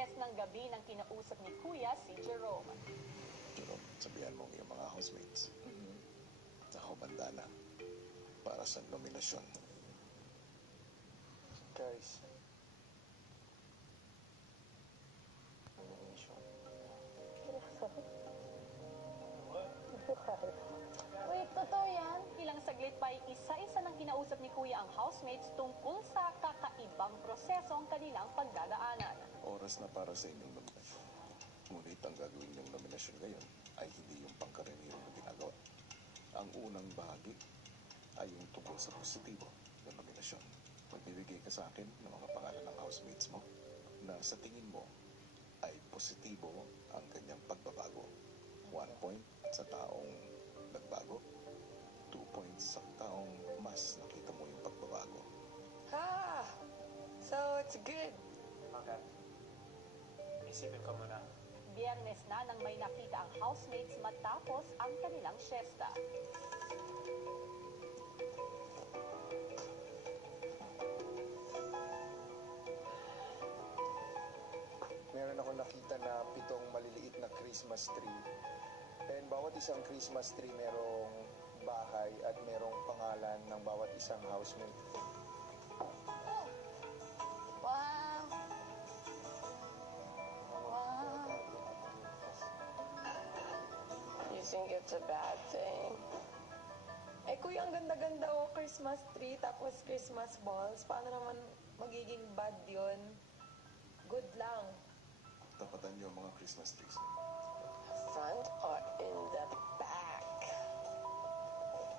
3 ng gabi nang kinausap ni Kuya si Jerome. Jerome, sabihan mo yung mga housemates. Nakahubanda na para sa nominasyon. Guys. Nomination. Wait, totoo yan? Ilang saglit pa ay isa-isa nang kinausap ni Kuya ang housemates tungkol sa kakaibang proseso ang kanilang pagdadaanan. Oras na para sa inyong nominasyon. Ngunit ang gagawin ng nominasyon ngayon ay hindi yung pangkaraniwang na ginagawa. Ang unang bahagi ay yung tungkol sa positibo ng nominasyon. Magbibigay ka sa akin ng mga pangalan ng housemates mo na sa tingin mo ay positibo ang kanyang pagbabago. 1 point sa taong nagbago, 2 points sa taong mas nakita mo yung pagbabago. So it's good. Okay. Isipin ko muna. Biyernes na nang may nakita ang housemates matapos ang kanilang siesta. Meron ako nakita na 7 maliliit na Christmas tree. And bawat isang Christmas tree merong bahay at merong pangalan ng bawat isang housemate. Wow. Wow. You think it's a bad thing? Eh kuya, ang ganda-ganda o Christmas tree tapos Christmas balls. Paano naman magiging bad yun? Good lang. Tapatan niyo ang mga Christmas trees. Front or in the back?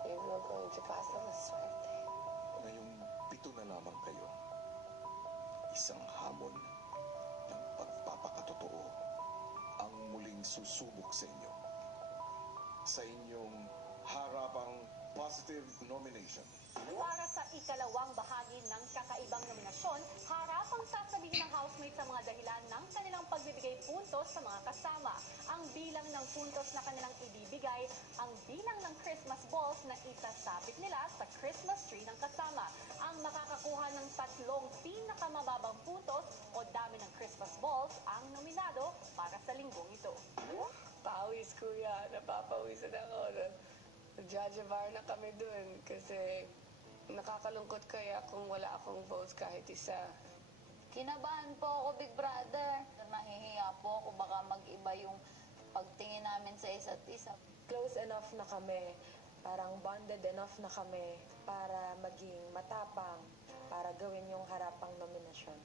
We were going to casa la suerte. Ngayong 7 na lamang kayo, isang hamon ng pagpapakatotoo ang muling susubok sa inyo. Sa inyong harapang positive nomination. Para sa ikalawang bahagi ng kakaibang nominasyon, harapang sasabihin ng housemates sa mga dahilan ng kanilang pagbibigay puntos sa mga kasama. Ang bilang ng puntos na kanilang ibibigay, ang bilang ng Christmas balls na isasabit nila sa Christmas tree ng kasama. Ang makakakuha ng 3 pinakamababang puntos o dami ng Christmas balls ang nominado para sa linggong ito. Pawis, kuya. Napapawisan ako. Nagjajabar na kami dun kasi nakakalungkot kaya kung wala akong votes kahit isa. Kinabahan po ako, Big Brother. Nahihiya po ako, baka mag-iba yung pagtingin namin sa isa't isa. Close enough na kami. Parang bonded enough na kami para maging matapang para gawin yung harapang nominasyon.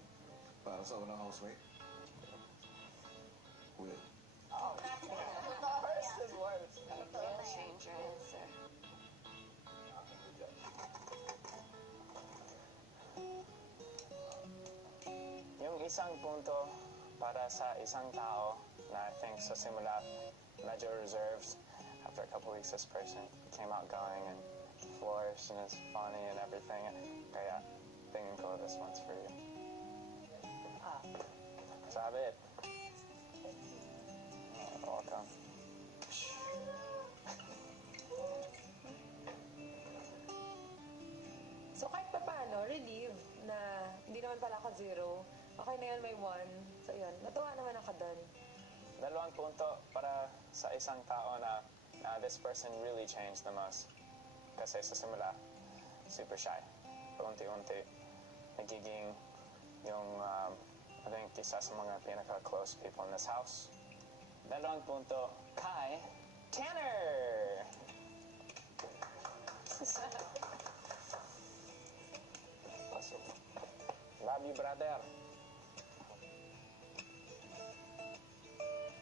Para sa unang housemate, Will. First and worst. We'll change your answer. Yung isang punto para sa isang tao na I think sa simula medyo reserved. After a couple weeks, this person came out going and flourished and is funny and everything. Kaya tingin ko this one's for you. Sabi it. Welcome. So kahit pa paano, relieved na hindi naman pala ako 0. Okay na yun, may 1. So yun, natuwa naman ako doon. 2 punto para sa isang tao na this person really changed the most. Kasi sa simula, super shy. Unti-unti, nagiging yung, I think, isa sa mga pinaka-close people in this house. 2 punto kay Tanner! Love you, brother.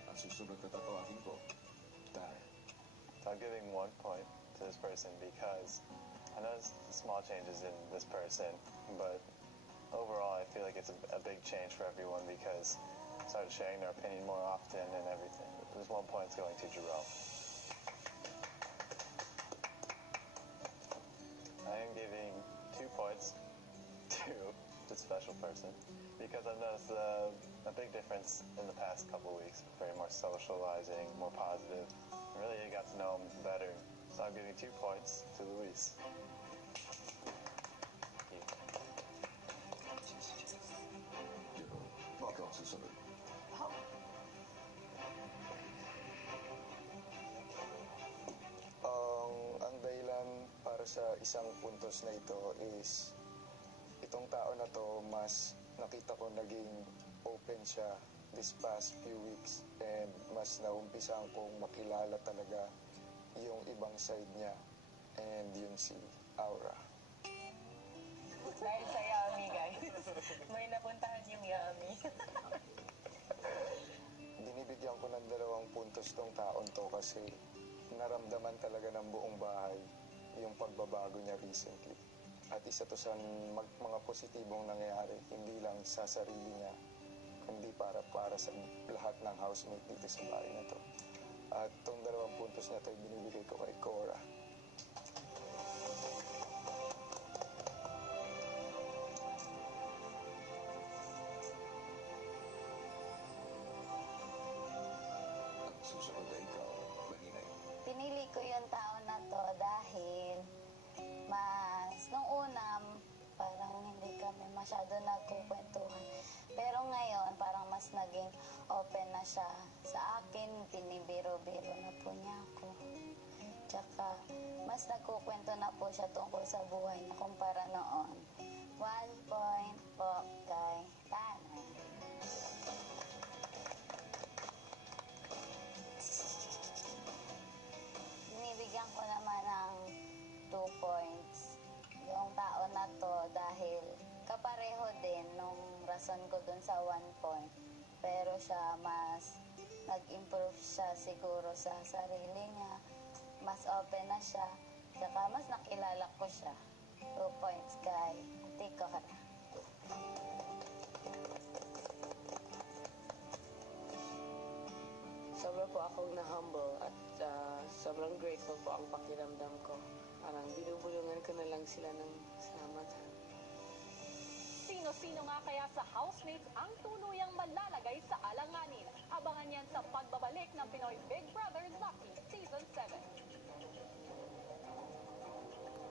Ang susunod na tatawagin ko, Tanner. So I'm giving 1 point to this person because I know it's small changes in this person, but overall I feel like it's a big change for everyone because they started sharing their opinion more often and everything. This 1 point's going to Jerome. I am giving 2 points to the special person because I've noticed a big difference in the past couple weeks. Very more socializing, more positive. Really, I got to know him better. So I'm giving 2 points to Luis. Jerome, ikaw ang susunod. sa isang puntos na ito is itong tao na to, mas nakita ko naging open siya this past few weeks and mas naumpisan kong makilala talaga yung ibang side niya and yun si Aura. Dahil sa Yummy, guys. May napuntahan yung Yummy. Binibigyan ko ng 2 puntos tong taon to kasi naramdaman talaga ng buong bahay yung pagbabago niya recently. At isa to sa mga positibong nangyayari, hindi lang sa sarili niya, kundi para sa lahat ng housemate dito sa bahay na to. At tong 2 puntos na to ay binibigay ko kay Cora. Ang susunod ay ikaw, Maninay. Pinili ko yung tao na to dahil nung una, parang hindi kami masyado nagkukwentuhan. Pero ngayon, parang mas naging open na siya sa akin. Pinibiro-biro na po niya ako. Tsaka, mas nagkukwento na po siya tungkol sa buhay niya kumpara noon. 1 point po kay Tanay. Binibigyan ko naman ng 2 points yung tao na to dahil kapareho din nung rason ko dun sa 1 point. Pero siya mas nag-improve siya siguro sa sarili niya. Mas open na siya. Saka mas nakilala ko siya. 2 points kay Ate Cora. Sobra po akong na-humble at sobrang grateful po ang pakiramdam ko. Parang binubulungan ko na lang sila ng salamat. Sino-sino nga kaya sa housemates ang tunuyang malalagay sa alanganin? Abangan yan sa pagbabalik ng Pinoy Big Brother Lucky Season 7.